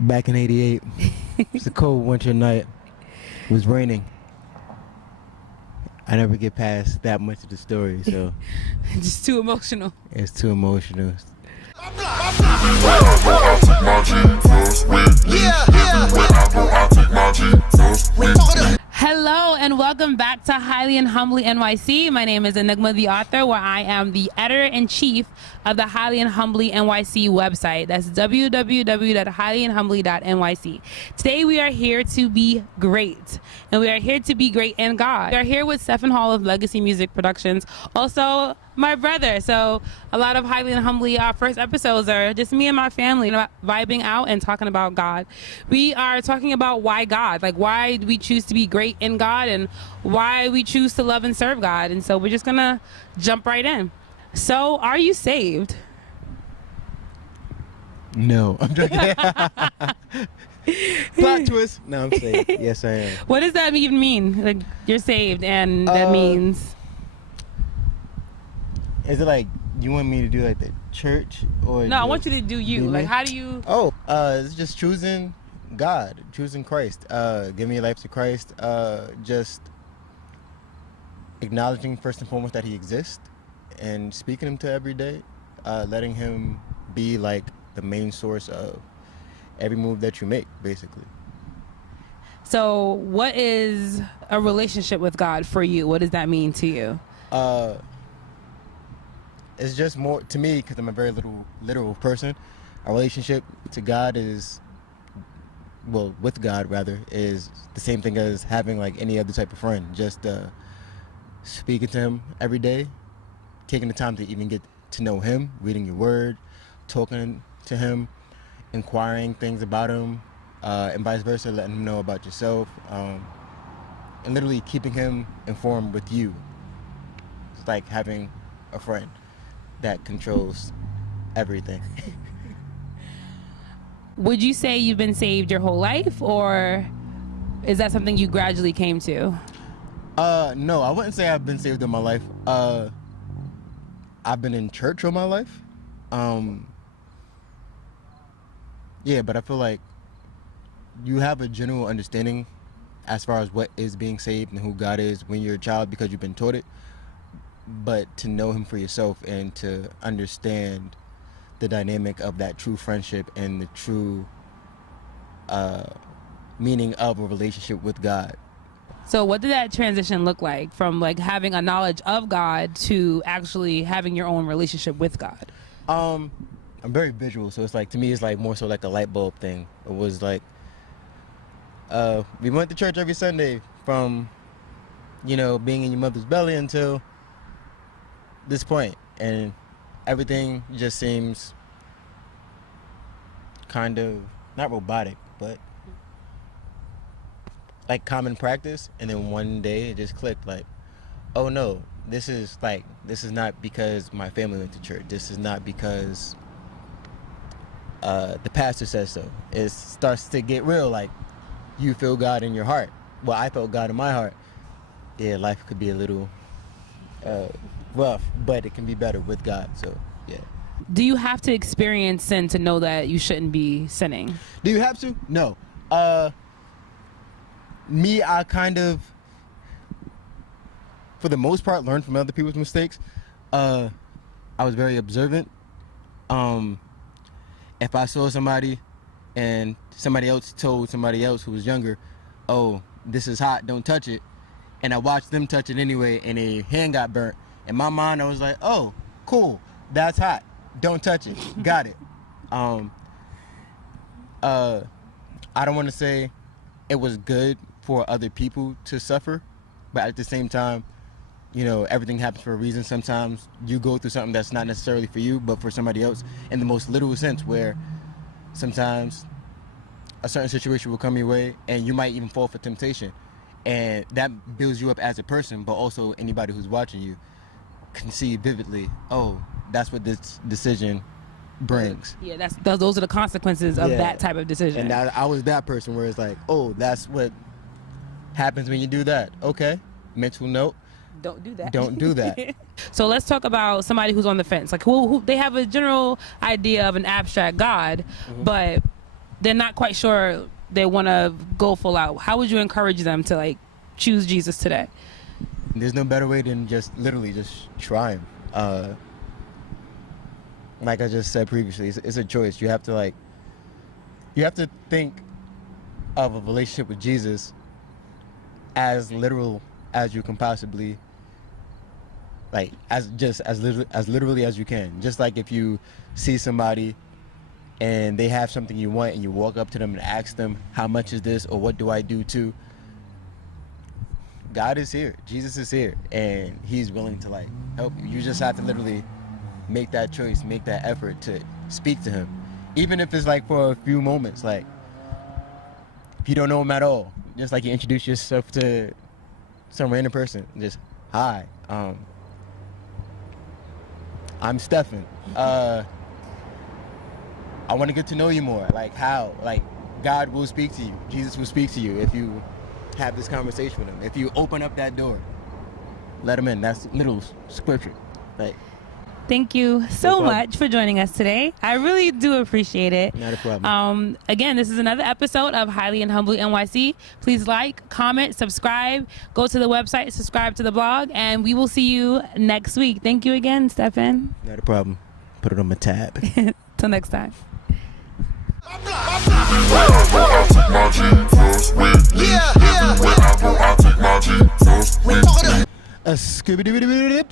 Back in '88, it's a cold winter night. It was raining. I never get past that much of the story, so Just too emotional. it's too emotional. Hello and welcome back to Highly and Humbly NYC. My name is Enigma, the author, where I am the editor-in-chief of the Highly and Humbly NYC website. That's www.highlyandhumbly.nyc. Today we are here to be great, and we are here to be great in God. We are here with Stephen Hall of Legacy Music Productions, also my brother. So a lot of Highly and Humbly first episodes are just me and my family, vibing out and talking about God. We are talking about why God, like why we choose to be great in God and why we choose to love and serve God. And so we're just gonna jump right in. So are you saved? No, I'm joking. Plot twist. No, I'm saying yes, I am. What does that even mean? Like you're saved, and that means? Is it like you want me to do like the church or? No, I want you to do you. Like, how do you? Oh, it's just choosing God, choosing Christ. Giving your life to Christ. Just acknowledging first and foremost that He exists, and speaking Him to every day. Letting Him be like the main source of every move that you make, basically. So, what is a relationship with God for you? What does that mean to you? It's just more to me because I'm a very literal person. A relationship to God is, well, with God rather, is the same thing as having like any other type of friend. Just speaking to Him every day, taking the time to even get to know Him, reading your Word, talking to Him, inquiring things about Him, and vice versa, letting Him know about yourself, and literally keeping Him informed with you. It's like having a friend that controls everything. Would you say you've been saved your whole life, or is that something you gradually came to? No, I wouldn't say I've been saved in my life. I've been in church all my life. Yeah, but I feel like you have a general understanding as far as what is being saved and who God is when you're a child because you've been taught it. But to know Him for yourself and to understand the dynamic of that true friendship and the true meaning of a relationship with God. So what did that transition look like from like having a knowledge of God to actually having your own relationship with God? I'm very visual, so it's like, to me, it's like more so like a light bulb thing. It was like, we went to church every Sunday from, being in your mother's belly until this point, and everything just seems kind of not robotic, but like common practice. And then one day it just clicked, like, oh no, this is not because my family went to church. This is not because the pastor says so. It starts to get real, like you feel God in your heart. Well, I felt God in my heart. Yeah, life could be a little rough, but it can be better with God. So yeah. Do you have to experience sin to know that you shouldn't be sinning? Do you have to? No. Me, I kind of, for the most part, learned from other people's mistakes. I was very observant. If I saw somebody and somebody else told somebody else who was younger, oh, this is hot, don't touch it, and I watched them touch it anyway and a hand got burnt, in my mind I was like, oh, cool, that's hot, don't touch it, got it. I don't want to say it was good for other people to suffer, but at the same time, everything happens for a reason. Sometimes you go through something that's not necessarily for you, but for somebody else, in the most literal sense, where sometimes a certain situation will come your way and you might even fall for temptation, and that builds you up as a person, but also anybody who's watching you can see vividly, oh, that's what this decision brings. Yeah, those are the consequences of that type of decision. And I was that person where it's like, oh, that's what happens when you do that. Okay, mental note. Don't do that. Don't do that. So let's talk about somebody who's on the fence. Like who they have a general idea of an abstract God, but they're not quite sure they want to go full out, how would you encourage them to like choose Jesus today? There's no better way than just literally just try him. Like I just said previously, it's a choice. You have to think of a relationship with Jesus as literal as you can possibly, like as literally as you can. Just like if you see somebody and they have something you want and you walk up to them and ask them, how much is this, or what do I do to? God is here, Jesus is here, and he's willing to like help you. You just have to literally make that choice, make that effort to speak to him, even if it's like for a few moments. Like if you don't know him at all, just like you introduce yourself to some random person, just hi, I'm Stephen, I want to get to know you more. Like how, like God will speak to you, Jesus will speak to you if you have this conversation with him. If you open up that door, let him in. That's little scripture. Like, thank you so much for joining us today. I really do appreciate it. Not a problem. Again, this is another episode of Highly and Humbly NYC. Please like, comment, subscribe, go to the website, subscribe to the blog, and we will see you next week. Thank you again, Stephen. Not a problem. Put it on my tab. Till next time. A Scooby-Doo.